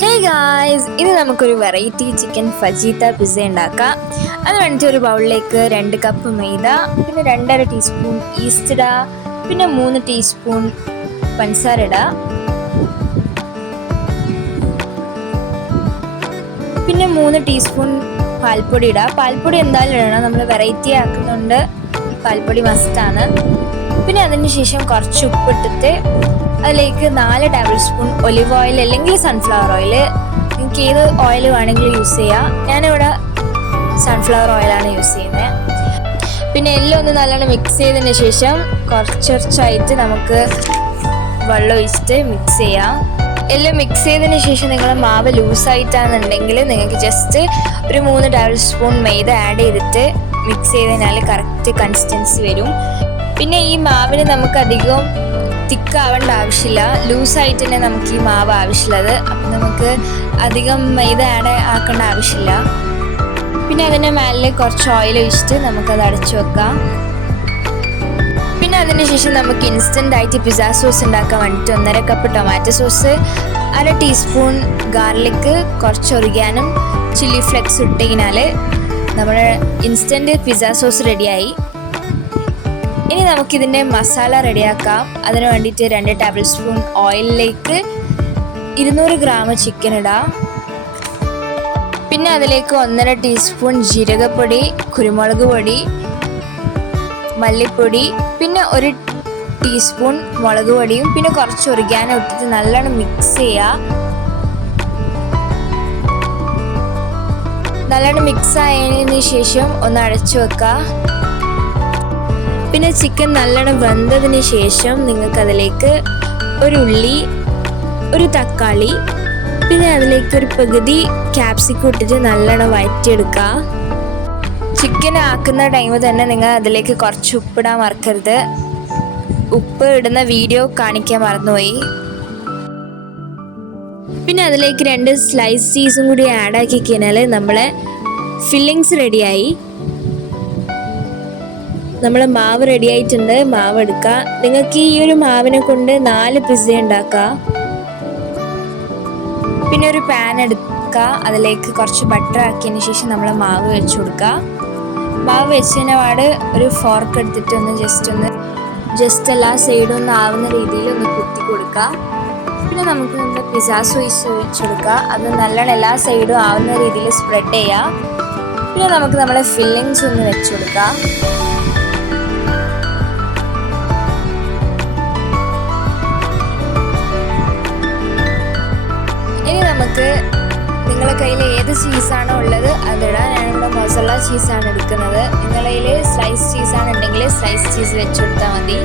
Hey guys, ഇത് നമുക്കൊരു variety chicken ഫജീത്ത pizza ഉണ്ടാക്കാം. അത് വേണ്ടിയിട്ട് ഒരു ബൗളിലേക്ക് 2 കപ്പ് മൈദ, പിന്നെ 2.5 ടീസ്പൂൺ ഈസ്റ്റ് ഇടുക, പിന്നെ 3 ടീസ്പൂൺ പഞ്ചസാര ഇടുക, പിന്നെ 3 ടീസ്പൂൺ പാൽപ്പൊടി ഇടുക. പാൽപ്പൊടി എന്തായാലും ഇടണം, നമ്മൾ വെറൈറ്റി ആക്കുന്നുണ്ട്, പാൽപ്പൊടി മസ്റ്റാണ്. പിന്നെ അതിന് ശേഷം കുറച്ച് ഉപ്പിട്ടിട്ട് അതിലേക്ക് 4 ടേബിൾ സ്പൂൺ ഒലിവ് ഓയിൽ അല്ലെങ്കിൽ സൺഫ്ലവർ ഓയിൽ, നിങ്ങൾക്ക് ഏത് ഓയിൽ വേണമെങ്കിലും യൂസ് ചെയ്യാം. ഞാനിവിടെ സൺഫ്ലവർ ഓയിലാണ് യൂസ് ചെയ്യുന്നത്. പിന്നെ എല്ലാം ഒന്ന് നല്ലോണം മിക്സ് ചെയ്തതിന് ശേഷം കുറച്ചായിട്ട് നമുക്ക് വെള്ളം ഒഴിച്ചിട്ട് മിക്സ് ചെയ്യാം. എല്ലാം മിക്സ് ചെയ്തതിന് ശേഷം നിങ്ങൾ മാവ് ലൂസായിട്ടാണെന്നുണ്ടെങ്കിൽ നിങ്ങൾക്ക് ജസ്റ്റ് ഒരു 3 ടേബിൾ സ്പൂൺ മൈദ ആഡ് ചെയ്തിട്ട് മിക്സ് ചെയ്തതിനാൽ കറക്റ്റ് കൺസിസ്റ്റൻസി വരും. പിന്നെ ഈ മാവിന് നമുക്ക് അധികം തിക്കാവേണ്ട ആവശ്യമില്ല, ലൂസായിട്ട് തന്നെ നമുക്ക് ഈ മാവ് ആവശ്യമുള്ളത്. അപ്പം നമുക്ക് അധികം മൈദ ആഡ് ആക്കേണ്ട ആവശ്യമില്ല. പിന്നെ അതിൻ്റെ മേലിൽ കുറച്ച് ഓയിൽ ഒഴിച്ചിട്ട് നമുക്കത് അടച്ചു വെക്കാം. പിന്നെ അതിന് ശേഷം നമുക്ക് ഇൻസ്റ്റൻ്റ് ആയിട്ട് പിസ്സ സോസ് ഉണ്ടാക്കാൻ വേണ്ടിയിട്ട് 1.5 cup tomato sauce, 1/2 teaspoon garlic, കുറച്ച് ഒറിഗാനും ചില്ലി ഫ്ലെക്സ് ഇട്ട് കഴിഞ്ഞാൽ നമ്മുടെ ഇൻസ്റ്റൻറ്റ് പിസ്സ സോസ് റെഡിയായി. ഇനി നമുക്കിതിൻ്റെ മസാല റെഡിയാക്കാം. അതിന് വേണ്ടിയിട്ട് 2 ടേബിൾ സ്പൂൺ ഓയിലിലേക്ക് 200 ഗ്രാം ചിക്കൻ ഇടാം. പിന്നെ അതിലേക്ക് 1.5 ടീസ്പൂൺ ജീരകപ്പൊടി, കുരുമുളക് പൊടി, മല്ലിപ്പൊടി, പിന്നെ 1 ടീസ്പൂൺ മുളക് പൊടിയും, പിന്നെ കുറച്ച് ഒറിഗാനോ ഇട്ടിട്ട് നല്ലോണം മിക്സ് ചെയ്യുക. നല്ലോണം മിക്സ് ആയതിന് ശേഷം ഒന്ന് അടച്ചു വെക്കുക. പിന്നെ ചിക്കൻ നല്ലോണം വെന്തതിന് ശേഷം നിങ്ങൾക്കതിലേക്ക് ഒരു ഉള്ളി, ഒരു തക്കാളി, പിന്നെ അതിലേക്ക് ഒരു പകുതി ക്യാപ്സിക്കം ഇട്ടിട്ട് നല്ലോണം വഴറ്റിയെടുക്കുക. ചിക്കൻ ആക്കുന്ന ടൈം തന്നെ നിങ്ങൾ അതിലേക്ക് കുറച്ച് ഉപ്പിടാൻ മറക്കരുത്. ഉപ്പ് ഇടുന്ന വീഡിയോ കാണിക്കാൻ മറന്നുപോയി. പിന്നെ അതിലേക്ക് 2 സ്ലൈസ് ചീസും കൂടി ആഡ് ആക്കി കഴിഞ്ഞാൽ നമ്മളെ ഫില്ലിങ്സ് റെഡിയായി. നമ്മൾ മാവ് റെഡി ആയിട്ടുണ്ട്. മാവ് എടുക്കുക. നിങ്ങൾക്ക് ഈ ഒരു മാവിനെ കൊണ്ട് 4 പിസ്സ ഉണ്ടാക്കാം. പിന്നെ ഒരു പാൻ എടുക്കുക, അതിലേക്ക് കുറച്ച് ബട്ടർ ആക്കിയതിന് ശേഷം നമ്മൾ മാവ് വെച്ച് കൊടുക്കുക. മാവ് വെച്ചതിന് പാട് ഒരു ഫോർക്ക് എടുത്തിട്ട് ഒന്ന് ജസ്റ്റ് എല്ലാ സൈഡും ഒന്ന് ആവുന്ന രീതിയിൽ ഒന്ന് കുത്തി കൊടുക്കുക. പിന്നെ നമുക്ക് നമ്മുടെ പിസ്സ സോസ് വെച്ച് കൊടുക്കുക. അത് നല്ലോണം എല്ലാ സൈഡും ആവുന്ന രീതിയിൽ സ്പ്രെഡ് ചെയ്യുക. പിന്നെ നമുക്ക് നമ്മളെ ഫില്ലിങ്സ് ഒന്ന് വെച്ച് കൊടുക്കുക. ഇനി നമുക്ക് നിങ്ങളുടെ കയ്യിൽ ഏത് ചീസാണോ ഉള്ളത് അതിടാൻ. ഞാനിവിടെ മൊസറല്ല ചീസാണ് എടുക്കുന്നത്. നിങ്ങളുടെ കയ്യിൽ സ്ലൈസ് ചീസാണ് ഉണ്ടെങ്കിൽ സ്ലൈസ് ചീസ് വെച്ച് കൊടുത്താൽ മതി.